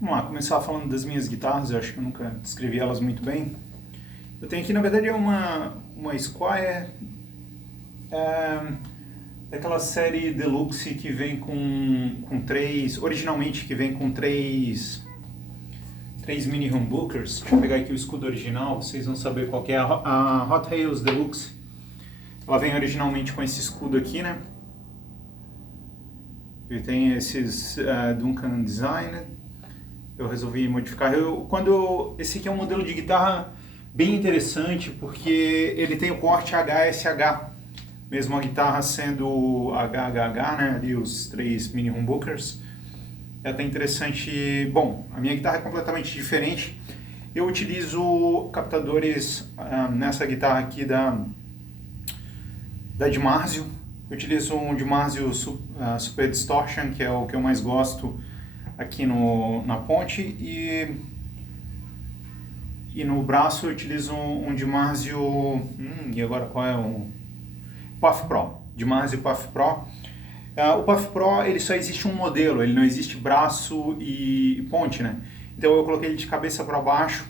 Vamos lá, começar falando das minhas guitarras. Eu acho que eu nunca descrevi elas muito bem. Eu tenho aqui, na verdade, uma Squier, daquela série Deluxe que vem com três, originalmente que vem com três mini humbuckers. Deixa eu pegar aqui o escudo original, vocês vão saber qual que é a Hot Heels Deluxe. Ela vem originalmente com esse escudo aqui, né? Ele tem esses Duncan Design. Eu resolvi modificar. Esse aqui é um modelo de guitarra bem interessante porque ele tem o corte HSH, mesmo a guitarra sendo HHH, né? Ali os três mini humbuckers. É até interessante. Bom, a minha guitarra é completamente diferente. Eu utilizo captadores nessa guitarra aqui da Dimarzio. Eu utilizo um Dimarzio Super Distortion, que é o que eu mais gosto aqui na ponte, e no braço eu utilizo um Dimarzio, e agora qual é o Puff Pro, Dimarzio Puff Pro. O Puff Pro, ele só existe um modelo, ele não existe braço e ponte, né? Então eu coloquei ele de cabeça para baixo.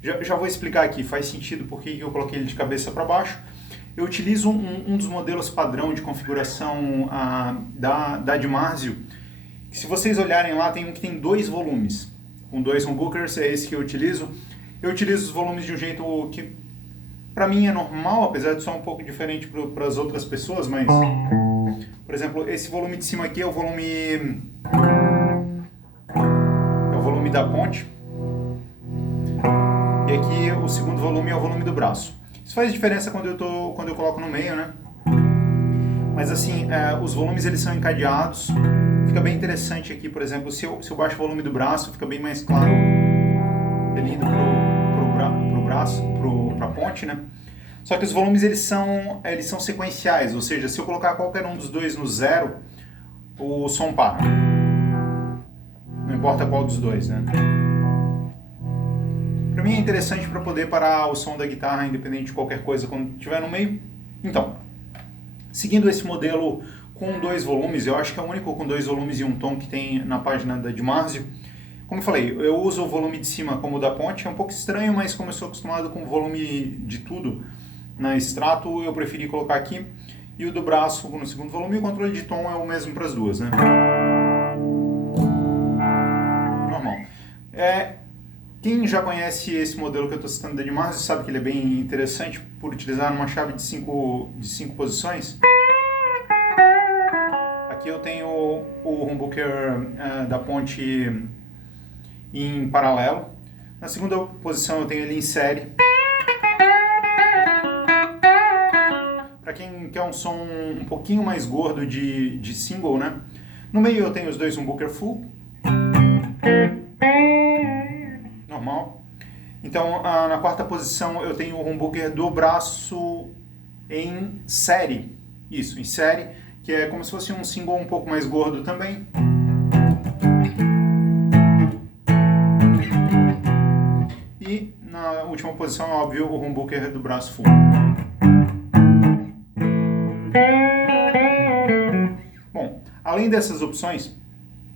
Já vou explicar aqui, faz sentido porque eu coloquei ele de cabeça para baixo. Eu utilizo um dos modelos padrão de configuração da Dimarzio. Se vocês olharem lá, tem um que tem 2 volumes, com 2 humbuckers, é esse que eu utilizo. Eu utilizo os volumes de um jeito que, para mim, é normal, apesar de ser um pouco diferente para as outras pessoas, mas, por exemplo, esse volume de cima aqui é o volume da ponte, e aqui o segundo volume é o volume do braço. Isso faz diferença quando eu coloco no meio, né? Mas assim, os volumes eles são encadeados. Fica bem interessante aqui, por exemplo, se eu baixo o volume do braço, fica bem mais claro ele indo pro braço, pra ponte, né? Só que os volumes eles são sequenciais, ou seja, se eu colocar qualquer um dos dois no 0, o som para. Não importa qual dos dois, né? Para mim é interessante para poder parar o som da guitarra, independente de qualquer coisa, quando estiver no meio. Então, seguindo esse modelo com 2 volumes, eu acho que é o único com 2 volumes e um tom que tem na página da Dimarzio. Como eu falei, eu uso o volume de cima como o da ponte, é um pouco estranho, mas como eu sou acostumado com o volume de tudo na Strato, eu preferi colocar aqui. E o do braço no segundo volume, e o controle de tom é o mesmo para as duas, né? Normal. Quem já conhece esse modelo que eu estou citando da Dimarzio sabe que ele é bem interessante por utilizar uma chave de 5 posições. Aqui eu tenho o humbucker da ponte em paralelo. Na segunda posição eu tenho ele em série. Para quem quer um som um pouquinho mais gordo de single, né? No meio eu tenho os 2 humbucker full. Normal. Então, na quarta posição eu tenho o humbucker do braço em série. Isso, em série, que é como se fosse um single um pouco mais gordo também. E na última posição, óbvio, o humbucker do braço full. Bom, além dessas opções,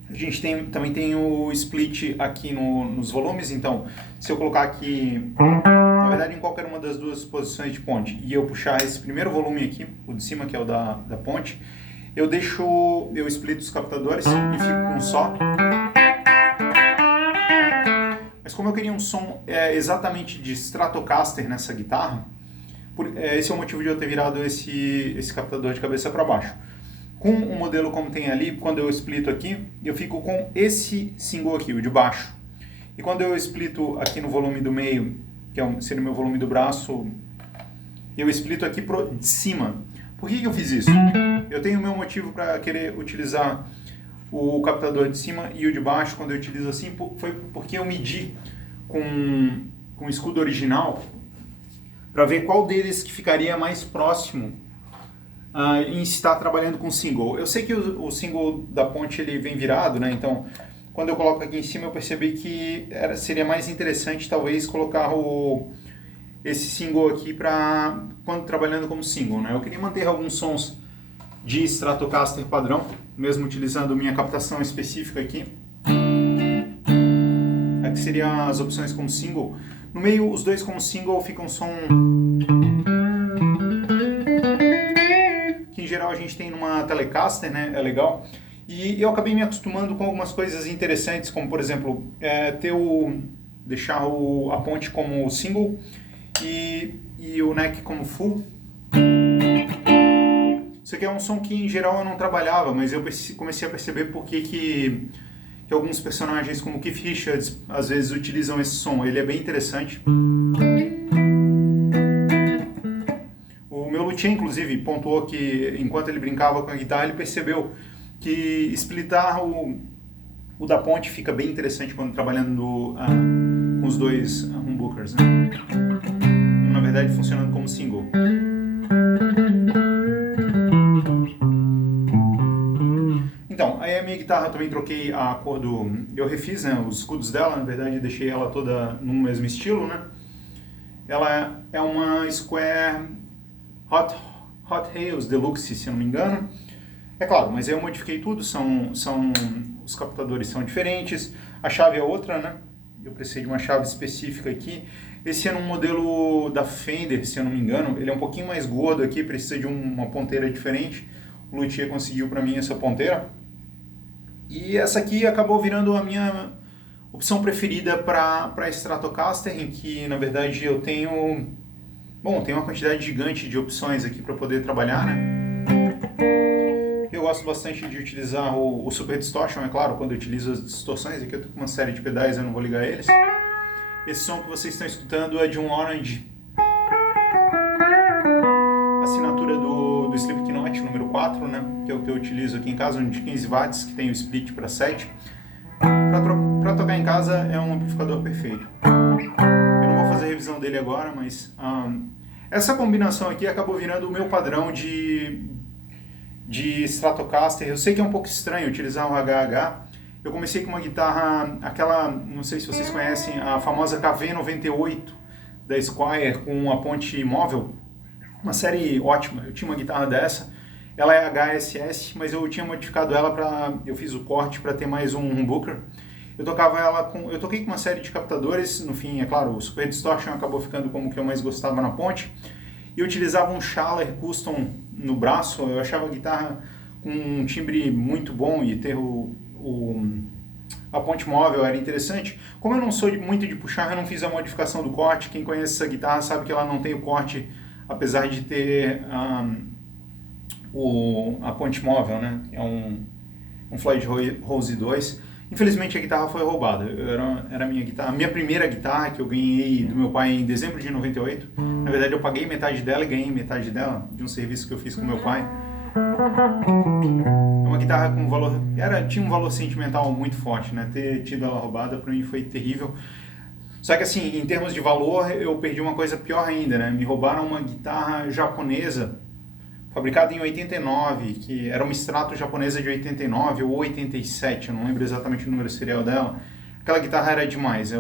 a gente também tem o split aqui nos volumes. Então, se eu colocar aqui, na verdade, em qualquer uma das 2 posições de ponte, e eu puxar esse primeiro volume aqui, o de cima, que é o da ponte, eu splito os captadores e fico com um só. Mas como eu queria um som exatamente de Stratocaster nessa guitarra, esse é o motivo de eu ter virado esse captador de cabeça para baixo. Com um modelo como tem ali, quando eu splito aqui, eu fico com esse single aqui, o de baixo. E quando eu splito aqui no volume do meio, que seria o meu volume do braço, eu splito aqui de cima. Por que eu fiz isso? Eu tenho o meu motivo para querer utilizar o captador de cima e o de baixo quando eu utilizo assim, foi porque eu medi com o escudo original para ver qual deles que ficaria mais próximo em estar trabalhando com single. Eu sei que o single da ponte ele vem virado, né? Então, quando eu coloco aqui em cima, eu percebi que seria mais interessante talvez colocar esse single aqui para quando trabalhando como single, né? Eu queria manter alguns sons de Stratocaster padrão, mesmo utilizando minha captação específica aqui. seriam as opções como single. No meio, os dois como single ficam um som que em geral a gente tem numa Telecaster, né? É legal. E eu acabei me acostumando com algumas coisas interessantes, como por exemplo, deixar a ponte como single e o neck como full. Isso aqui é um som que em geral eu não trabalhava, mas eu comecei a perceber por que alguns personagens como Keith Richards às vezes utilizam esse som. Ele é bem interessante. O meu luthier, inclusive, pontuou que enquanto ele brincava com a guitarra, ele percebeu que splitar o da ponte fica bem interessante quando trabalhando com os dois humbuckers, né? Na verdade, funcionando como single. Então, aí a minha guitarra eu também troquei a cor eu refiz, né, os escudos dela, na verdade deixei ela toda no mesmo estilo, né? Ela é uma Square Hot Heels Deluxe, se eu não me engano. É claro, mas aí eu modifiquei tudo, os captadores são diferentes, a chave é outra, né? Eu precisei de uma chave específica aqui. Esse é um modelo da Fender, se eu não me engano, ele é um pouquinho mais gordo aqui, precisa de uma ponteira diferente. O luthier conseguiu para mim essa ponteira. E essa aqui acabou virando a minha opção preferida para Stratocaster, em que na verdade eu tenho uma quantidade gigante de opções aqui para poder trabalhar, né? Eu gosto bastante de utilizar o Super Distortion, é claro, quando eu utilizo as distorções. Aqui eu tô com uma série de pedais, eu não vou ligar eles. Esse som que vocês estão escutando é de um Orange, assinatura do Slipknot número 4, né? Que é o que eu utilizo aqui em casa, um de 15 watts, que tem o split para 7. Para tocar em casa é um amplificador perfeito. Eu não vou fazer revisão dele agora, mas essa combinação aqui acabou virando o meu padrão de Stratocaster. Eu sei que é um pouco estranho utilizar um HH. Eu comecei com uma guitarra, não sei se vocês conhecem, a famosa KV98 da Squier com a ponte móvel. Uma série ótima. Eu tinha uma guitarra dessa. Ela é HSS, mas eu tinha modificado ela eu fiz o corte para ter mais um humbucker. Eu toquei com uma série de captadores. No fim, é claro, o Super Distortion acabou ficando como que eu mais gostava na ponte. E eu utilizava um Schaller Custom no braço. Eu achava a guitarra com um timbre muito bom e ter a ponte móvel era interessante. Como eu não sou muito de puxar, eu não fiz a modificação do corte. Quem conhece essa guitarra sabe que ela não tem o corte, apesar de ter a ponte móvel, né? É um Floyd Rose 2. Infelizmente a guitarra foi roubada. Era a minha guitarra, a minha primeira guitarra que eu ganhei do meu pai em dezembro de 98. Na verdade eu paguei metade dela e ganhei metade dela de um serviço que eu fiz com meu pai. É uma guitarra com valor, tinha um valor sentimental muito forte, né? Ter tido ela roubada para mim foi terrível. Só que assim, em termos de valor, eu perdi uma coisa pior ainda, né? Me roubaram uma guitarra japonesa fabricada em 89, que era uma Strato japonesa de 89 ou 87, eu não lembro exatamente o número serial dela. Aquela guitarra era demais,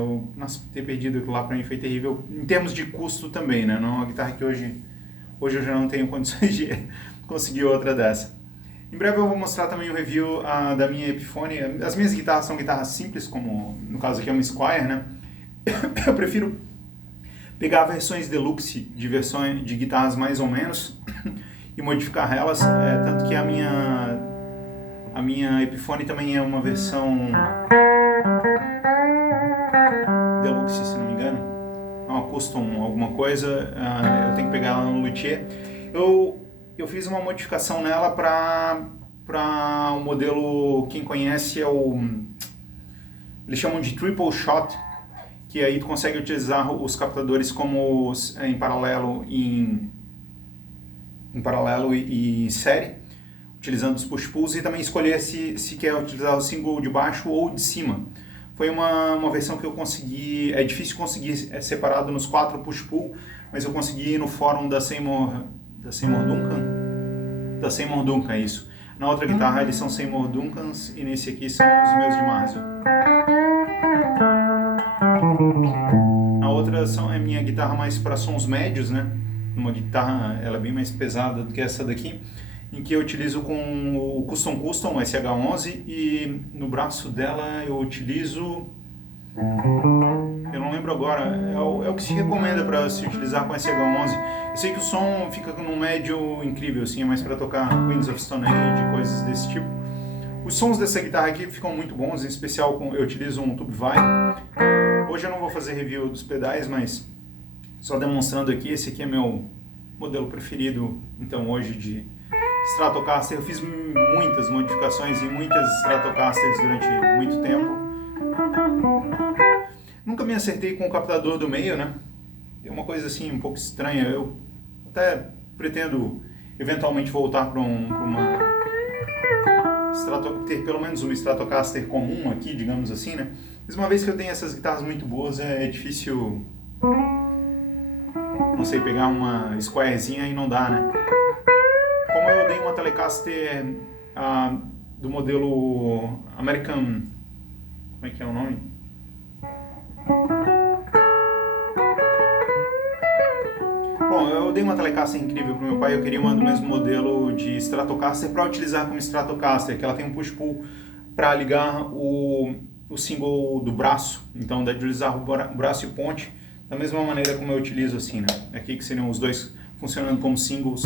ter perdido aquilo lá pra mim foi terrível, em termos de custo também, né? Não é uma guitarra que hoje eu já não tenho condições de conseguir outra dessa. Em breve eu vou mostrar também o review da minha Epiphone. As minhas guitarras são guitarras simples, como no caso aqui é uma Squier, né? Eu prefiro pegar versões deluxe de guitarras mais ou menos e modificar elas, tanto que a minha Epiphone também é uma versão deluxe, se não me engano, é uma custom alguma coisa. Eu tenho que pegar ela no luthier. Eu fiz uma modificação nela para o modelo, quem conhece eles chamam de triple shot, que aí tu consegue utilizar os captadores como em paralelo e série, utilizando os push-pulls, e também escolher se quer utilizar o single de baixo ou de cima. Foi uma versão que eu consegui, é difícil conseguir separado nos 4 push-pull, mas eu consegui no fórum da Seymour Duncan, é isso. Na outra guitarra eles são Seymour Duncans e nesse aqui são os meus de Marshall. Na outra é minha guitarra mais para sons médios, né? Uma guitarra, ela é bem mais pesada do que essa daqui, em que eu utilizo com o Custom SH11 e no braço dela eu utilizo lembro agora, é o que se recomenda para se utilizar com SH11. Eu sei que o som fica num médio incrível, assim, é mais para tocar Winds of Stone Age, coisas desse tipo. Os sons dessa guitarra aqui ficam muito bons, em especial eu utilizo um Tube Vibe. Hoje eu não vou fazer review dos pedais, mas só demonstrando aqui, esse aqui é meu modelo preferido, então, hoje de Stratocaster. Eu fiz muitas modificações em muitas Stratocasters durante muito tempo. Nunca me acertei com o captador do meio, né? É uma coisa assim um pouco estranha. Eu até pretendo eventualmente voltar para ter pelo menos uma Stratocaster comum aqui, digamos assim, né? Mas uma vez que eu tenho essas guitarras muito boas, é difícil, não sei, pegar uma Squirezinha e não dá, né? Como eu dei uma Telecaster do modelo American... Como é que é o nome? Bom, eu dei uma Telecaster incrível para meu pai. Eu queria uma do mesmo modelo de Stratocaster para utilizar como Stratocaster, que ela tem um push-pull para ligar o single do braço. Então dá de utilizar o braço e ponte da mesma maneira como eu utilizo assim, né? Aqui que seriam os dois funcionando como singles.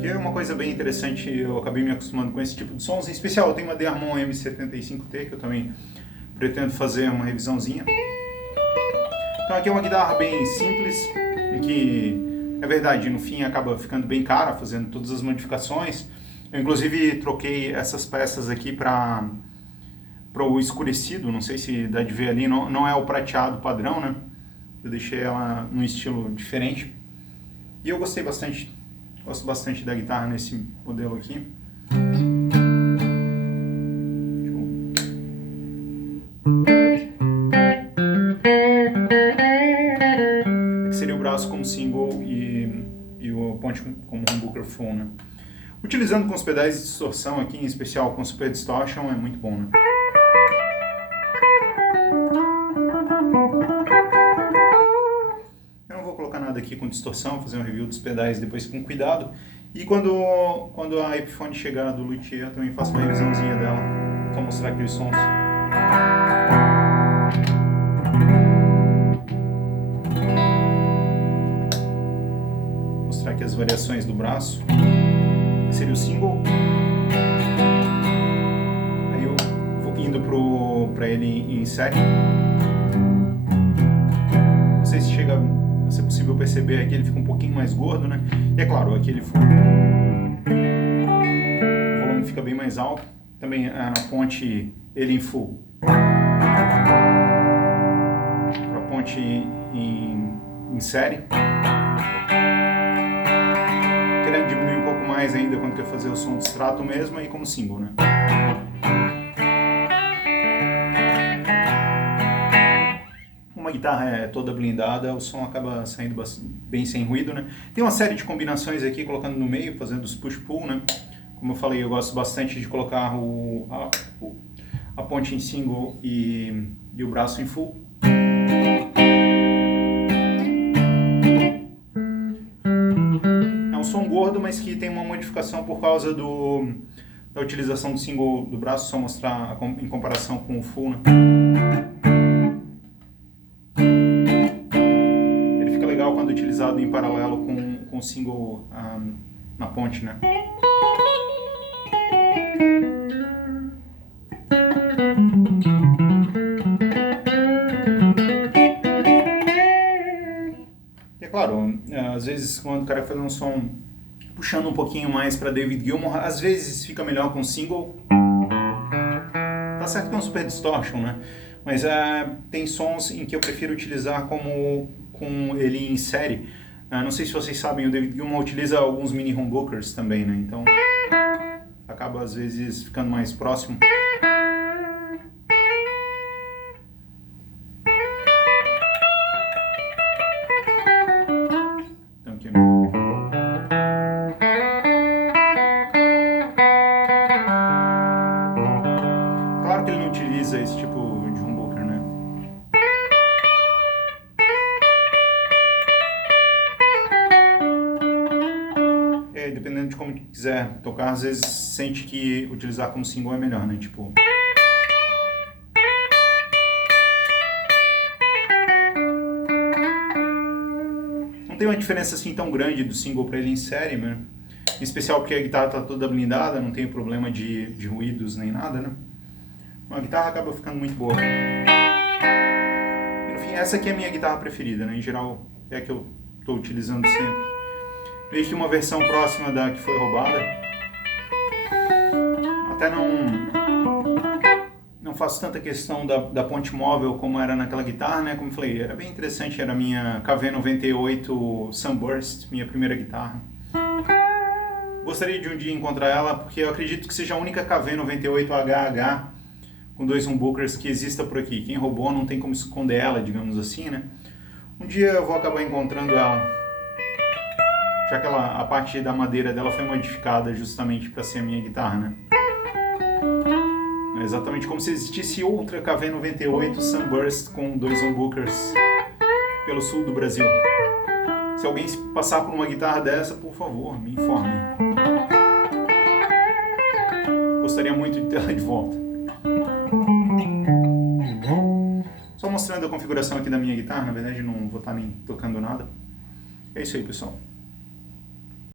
Que é uma coisa bem interessante, eu acabei me acostumando com esse tipo de sons. Em especial, eu tenho uma Dearmon M75T, que eu também pretendo fazer uma revisãozinha. Então aqui é uma guitarra bem simples, em que, é verdade, no fim acaba ficando bem cara, fazendo todas as modificações. Eu inclusive troquei essas peças aqui para o escurecido, não sei se dá de ver ali, não é o prateado padrão, né? Eu deixei ela num estilo diferente. E eu gostei bastante. Gosto bastante da guitarra nesse modelo aqui. Aqui seria o braço como single e o ponte como humbucker full, né? Utilizando com os pedais de distorção aqui, em especial com Super Distortion, é muito bom, né? Nada aqui com distorção, vou fazer um review dos pedais depois com cuidado. E quando a Epiphone chegar do luthier, eu também faço uma revisãozinha dela, só mostrar aqui os sons. Mostrar aqui as variações do braço. Esse seria o single. Aí eu vou indo para ele em série. Não sei se chega... Se é possível perceber aqui, ele fica um pouquinho mais gordo, né? E é claro, aqui ele full. O volume fica bem mais alto. Também na ponte ele em full. Para ponte em série. Querendo diminuir um pouco mais ainda quando quer fazer o som de strato mesmo, aí como single, né? A guitarra é toda blindada, o som acaba saindo bem sem ruído, né? Tem uma série de combinações aqui, colocando no meio, fazendo os push-pull, né? Como eu falei, eu gosto bastante de colocar a ponte em single e o braço em full. É um som gordo, mas que tem uma modificação por causa da utilização do single do braço, só mostrar em comparação com o full, né? Quando utilizado em paralelo com o single na ponte, né? E é claro, às vezes quando o cara faz um som puxando um pouquinho mais para David Gilmour, às vezes fica melhor com single. Tá certo que é um Super Distortion, né? Mas tem sons em que eu prefiro utilizar com ele em série. Não sei se vocês sabem, o David Gilmour utiliza alguns mini humbuckers também, né? Então acaba às vezes ficando mais próximo. Então, aqui. Claro que ele não utiliza esse tipo de humbucker, né? Dependendo de como quiser tocar, às vezes sente que utilizar como single é melhor, né? Tipo... tem uma diferença assim tão grande do single para ele em série, né? Em especial porque a guitarra está toda blindada, não tem problema de ruídos nem nada, né? A guitarra acaba ficando muito boa. E, no fim, essa aqui é a minha guitarra preferida, né? Em geral, é a que eu estou utilizando sempre. Vejo que uma versão próxima da que foi roubada. Até não faço tanta questão da ponte móvel como era naquela guitarra, né? Como eu falei, era bem interessante, era a minha KV98 Sunburst, minha primeira guitarra. Gostaria de um dia encontrar ela, porque eu acredito que seja a única KV98 HH com 2 humbuckers que exista por aqui. Quem roubou não tem como esconder ela, digamos assim, né? Um dia eu vou acabar encontrando ela, já que a parte da madeira dela foi modificada justamente para ser a minha guitarra, né? É exatamente como se existisse outra KV98 Sunburst com 2 humbuckers pelo sul do Brasil. Se alguém passar por uma guitarra dessa, por favor, me informe. Gostaria muito de tê-la de volta. Só mostrando a configuração aqui da minha guitarra, na verdade não vou estar nem tocando nada. É isso aí, pessoal.